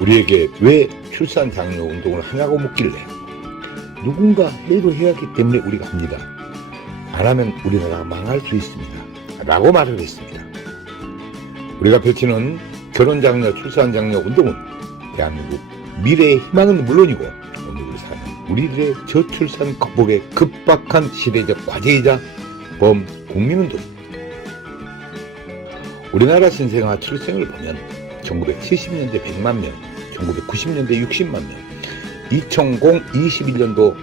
우리에게 왜 출산 장려 운동을 하냐고 묻길래 누군가 해도 해야 하기 때문에 우리가 합니다. 안 하면 우리나라가 망할 수 있습니다. 라고 말을 했습니다. 우리가 펼치는 결혼 장려, 출산 장려 운동은 대한민국 미래의 희망은 물론이고 오늘 사는 우리들의 저출산 극복의 급박한 시대적 과제이자 범국민운동입니다. 우리나라 신생아 출생을 보면 1970년대 100만 명, 1990년대 60만 명, 2021년도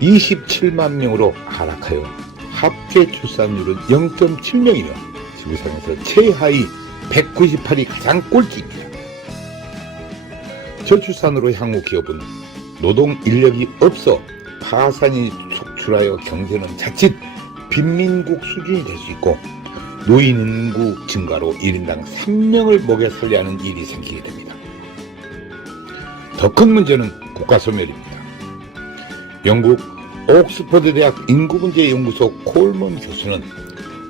27만 명으로 하락하여 합계 출산율은 0.7명이며 지구상에서 최하위 198이 가장 꼴찌입니다. 저출산으로 향후 기업은 노동 인력이 없어 파산이 속출하여 경제는 자칫 빈민국 수준이 될 수 있고 노인 인구 증가로 1인당 3명을 먹여 살려야 하는 일이 생기게 됩니다. 더 큰 문제는 국가소멸입니다. 영국 옥스퍼드 대학 인구문제연구소 콜먼 교수는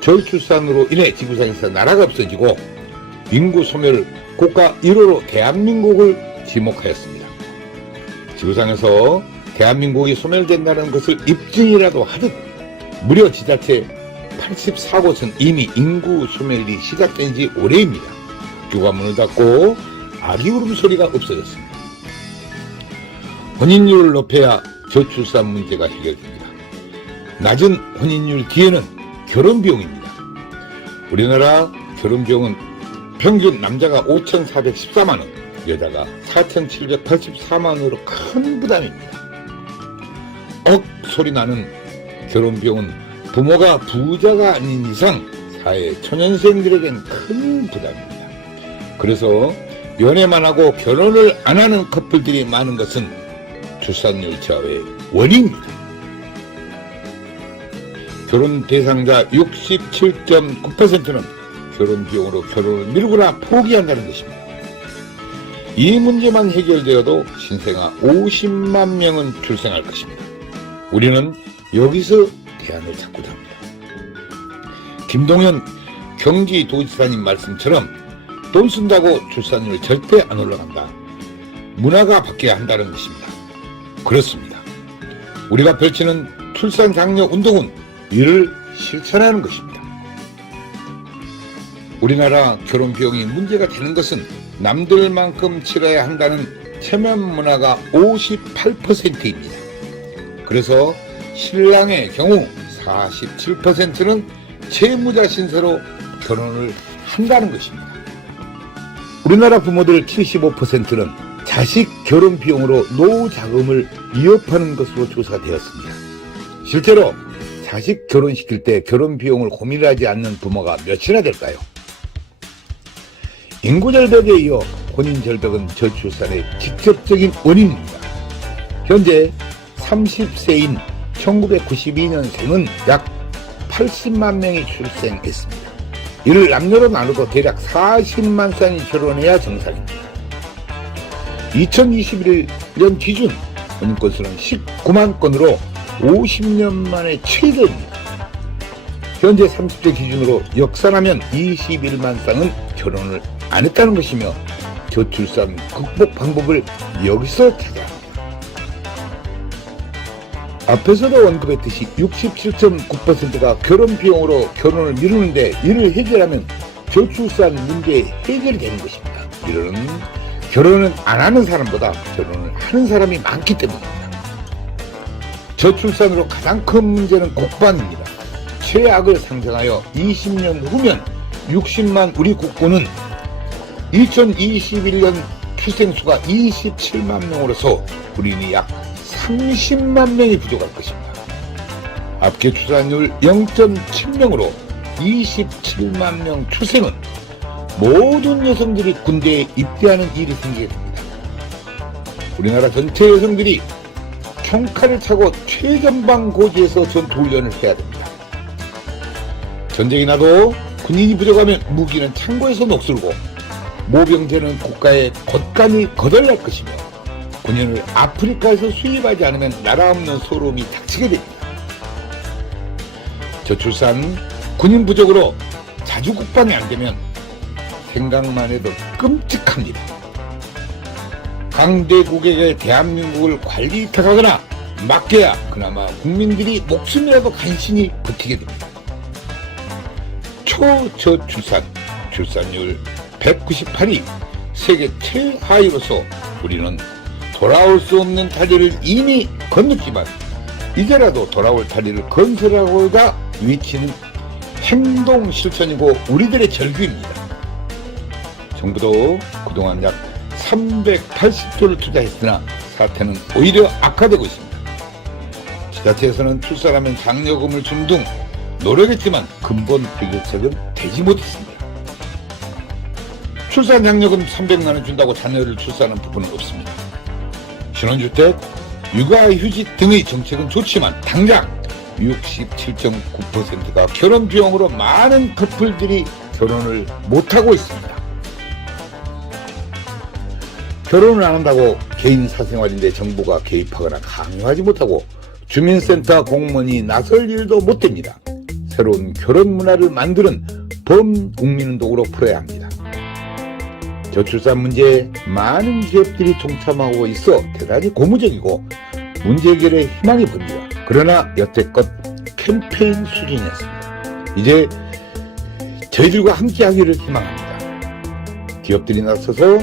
저출산으로 인해 지구상에서 나라가 없어지고 인구소멸 국가 1호로 대한민국을 지목하였습니다. 지구상에서 대한민국이 소멸된다는 것을 입증이라도 하듯 무려 지자체 84곳은 이미 인구 소멸이 시작된 지 오래입니다. 학교가 문을 닫고 아기 울음소리가 없어졌습니다. 혼인율을 높여야 저출산 문제가 해결됩니다. 낮은 혼인율 뒤에는 결혼비용입니다. 우리나라 결혼비용은 평균 남자가 5,414만원, 여자가 4,784만원으로 큰 부담입니다. 소리 나는 결혼비용은 부모가 부자가 아닌 이상 사회 초년생들에겐 큰 부담입니다. 그래서 연애만 하고 결혼을 안 하는 커플들이 많은 것은 출산율 저하의 원인입니다. 결혼 대상자 67.9%는 결혼 비용으로 결혼을 미루거나 포기한다는 것입니다. 이 문제만 해결되어도 신생아 50만 명은 출생할 것입니다. 우리는 여기서 대안을 찾고자 합니다. 김동연 경기도지사님 말씀처럼 돈 쓴다고 출산율 절대 안 올라간다. 문화가 바뀌어야 한다는 것입니다. 그렇습니다. 우리가 펼치는 출산 장려 운동은 이를 실천하는 것입니다. 우리나라 결혼 비용이 문제가 되는 것은 남들만큼 치러야 한다는 체면 문화가 58%입니다. 그래서 신랑의 경우 47%는 채무자 신세로 결혼을 한다는 것입니다. 우리나라 부모들 75%는 자식 결혼 비용으로 노후 자금을 위협하는 것으로 조사되었습니다. 실제로 자식 결혼시킬 때 결혼 비용을 고민하지 않는 부모가 몇이나 될까요? 인구절벽에 이어 혼인절벽은 저출산의 직접적인 원인입니다. 현재 30세인 1992년생은 약 80만 명이 출생했습니다. 이를 남녀로 나누고 대략 40만 쌍이 결혼해야 정상입니다. 2021년 기준 혼인 건수는 19만 건으로 50년 만에 최대입니다. 현재 30대 기준으로 역산하면 21만 쌍은 결혼을 안 했다는 것이며 저출산 극복 방법을 여기서 찾아야 합니다. 앞에서도 언급했듯이 67.9%가 결혼 비용으로 결혼을 미루는데 이를 해결하면 저출산 문제 해결이 되는 것입니다. 이는 결혼은 안 하는 사람보다 결혼을 하는 사람이 많기 때문입니다. 저출산으로 가장 큰 문제는 국방입니다. 최악을 상정하여 20년 후면 60만 우리 국군은 2021년 출생수가 27만 명으로서 군인이 약 30만 명이 부족할 것입니다. 합계 출산율 0.7명으로 27만 명 출생은 모든 여성들이 군대에 입대하는 일이 생기게 됩니다. 우리나라 전체 여성들이 총칼을 차고 최전방 고지에서 전투훈련을 해야 됩니다. 전쟁이 나도 군인이 부족하면 무기는 창고에서 녹슬고 모병제는 국가에 곶감이 거덜날 것이며 군인을 아프리카에서 수입하지 않으면 나라 없는 소름이 닥치게 됩니다. 저출산, 군인 부족으로 자주 국방이 안 되면 생각만 해도 끔찍합니다. 강대국에게 대한민국을 관리 위탁하거나 맡겨야 그나마 국민들이 목숨이라도 간신히 버티게 됩니다. 초저출산, 출산율 198위, 세계 최하위로서 우리는 돌아올 수 없는 다리를 이미 건넜지만 이제라도 돌아올 다리를 건설하고자 외치는 행동 실천이고 우리들의 절규입니다. 정부도 그동안 약 380조를 투자했으나 사태는 오히려 악화되고 있습니다. 지자체에서는 출산하면 장려금을 준 등 노력했지만 근본 해결책은 되지 못했습니다. 출산 장려금 300만 원 준다고 자녀를 출산하는 부분은 없습니다. 신혼주택, 육아휴직 등의 정책은 좋지만 당장 67.9%가 결혼 비용으로 많은 커플들이 결혼을 못하고 있습니다. 결혼을 안 한다고 개인 사생활인데 정부가 개입하거나 강요하지 못하고 주민센터 공무원이 나설 일도 못 됩니다. 새로운 결혼 문화를 만드는 범국민운동으로 풀어야 합니다. 저출산 문제에 많은 기업들이 동참하고 있어 대단히 고무적이고 문제 해결에 희망이 보입니다. 그러나 여태껏 캠페인 수준이었습니다. 이제 저희들과 함께하기를 희망합니다. 기업들이 나서서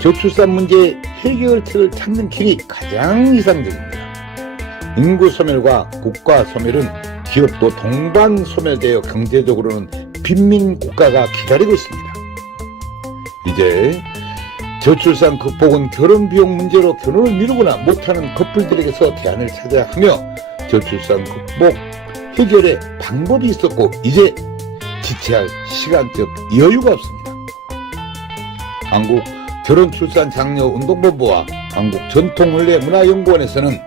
저출산 문제 해결책을 찾는 길이 가장 이상적입니다. 인구 소멸과 국가 소멸은 기업도 동반 소멸되어 경제적으로는 빈민 국가가 기다리고 있습니다. 이제 저출산 극복은 결혼 비용 문제로 결혼을 미루거나 못하는 커플들에게서 대안을 찾아야 하며 저출산 극복 해결의 방법이 있었고 이제 지체할 시간적 여유가 없습니다. 한국 결혼출산장려운동본부와 한국전통혼례문화연구원에서는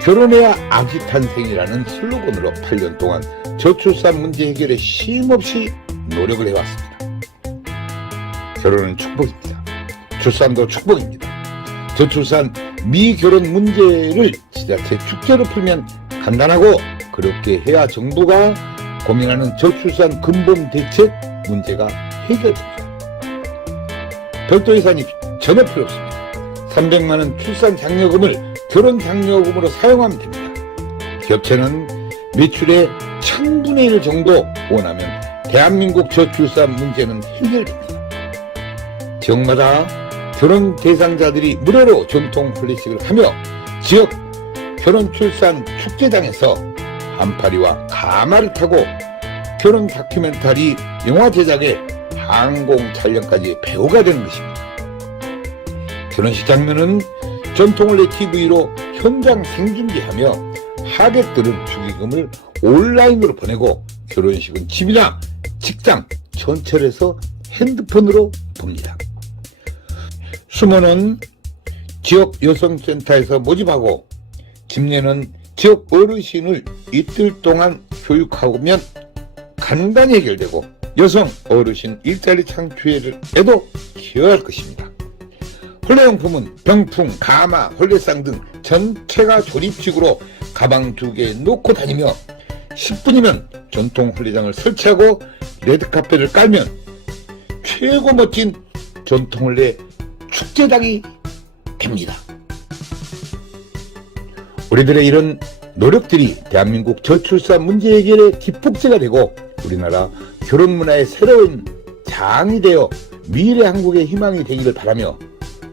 결혼해야 아기 탄생이라는 슬로건으로 8년 동안 저출산 문제 해결에 쉼없이 노력을 해왔습니다. 결혼은 축복입니다. 출산도 축복입니다. 저출산 미결혼 문제를 지자체 축제로 풀면 간단하고 그렇게 해야 정부가 고민하는 저출산 근본 대책 문제가 해결됩니다. 별도 예산이 전혀 필요 없습니다. 300만 원 출산 장려금을 결혼 장려금으로 사용하면 됩니다. 기업체는 매출의 1000분의 1 정도 원하면 대한민국 저출산 문제는 해결됩니다. 지역마다 결혼 대상자들이 무료로 전통婚礼식을 하며 지역 결혼 출산 축제장에서 한파리와 가마를 타고 결혼 다큐멘터리 영화 제작에 항공 촬영까지 배우가 되는 것입니다. 결혼식 장면은 전통혼례 TV로 현장 생중계하며 하객들은 축의금을 온라인으로 보내고 결혼식은 집이나 직장, 전철에서 핸드폰으로 봅니다. 수모는 지역 여성센터에서 모집하고 집례는 지역 어르신을 이틀 동안 교육하면 간단히 해결되고 여성 어르신 일자리 창출에도 기여할 것입니다. 혼례용품은 병풍, 가마, 혼례상 등 전체가 조립식으로 가방 2개 놓고 다니며 10분이면 전통 혼례장을 설치하고 레드카펫을 깔면 최고 멋진 전통 혼례 축제장이 됩니다. 우리들의 이런 노력들이 대한민국 저출산 문제 해결의 기폭제가 되고 우리나라 결혼 문화의 새로운 장이 되어 미래 한국의 희망이 되기를 바라며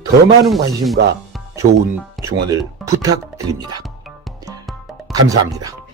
더 많은 관심과 좋은 중원을 부탁드립니다. 감사합니다.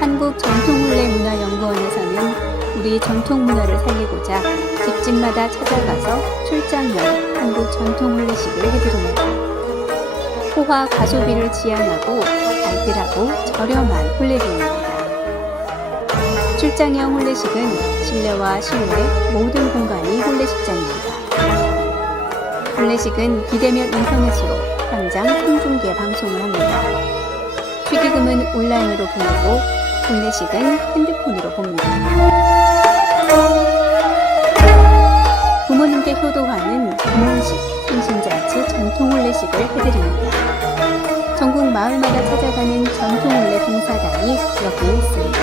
한국전통혼례문화연구원에서는 우리 전통문화를 살리고자 직접 집집마다 찾아가서 출장용 한국 전통 혼례식을 해드립니다. 호화 가소비를 지향하고 알뜰하고 저렴한 혼례비입니다. 출장형 혼례식은 실내와 실외 모든 공간이 혼례식장입니다. 혼례식은 비대면 인터넷으로 당장 생중계 방송을 합니다. 축의금은 온라인으로 보내고 혼례식은 핸드폰으로 봅니다. 부모님께 효도하는 부모식, 생신잔치 전통 혼례식을 해드립니다. 전국 마을마다 찾아가는 전통 혼례 봉사단이 여기에 있습니다.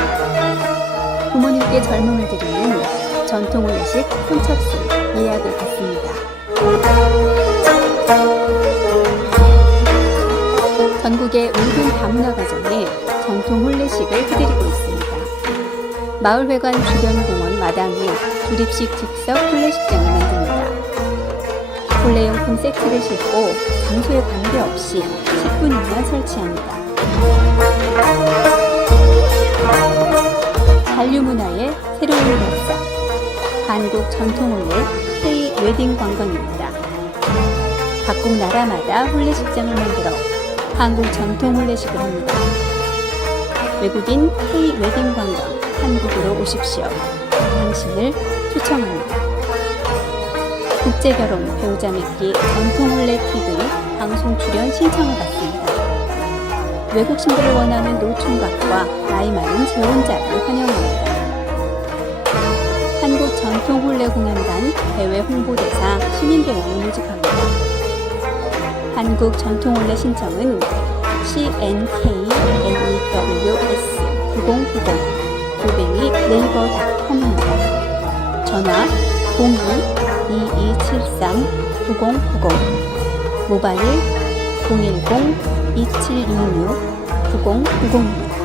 부모님께 젊음을 드리는 전통 혼례식 선착순 예약을 받습니다. 전국의 모든 다문화 가정에 전통 혼례식을 해드리고 있습니다. 마을회관 주변 공원 마당에 조립식 즉석 혼례식장을 만듭니다. 혼례용품 세트를 싣고 장소에 관계없이 10분이면 설치합니다. 한류문화의 새로운 역사, 한국 전통혼례 K-웨딩 관광입니다. 각국 나라마다 혼례식장을 만들어 한국 전통 혼례식을 합니다. 외국인 K-웨딩 관광 한국으로 오십시오. 당신을 초청합니다. 국제결혼 배우자 맺기 전통 혼례 TV 방송 출연 신청을 받습니다. 외국 신부를 원하는 노총각과 나이 많은 재혼자를 환영합니다. 한국 전통 혼례 공연단 해외 홍보대사 시민배우를 모집합니다. 한국 전통 혼례 신청은 CNKNEWS 9090 네이버.com입니다. 전화 02-2273-9090 모바일 010-2766-9090입니다.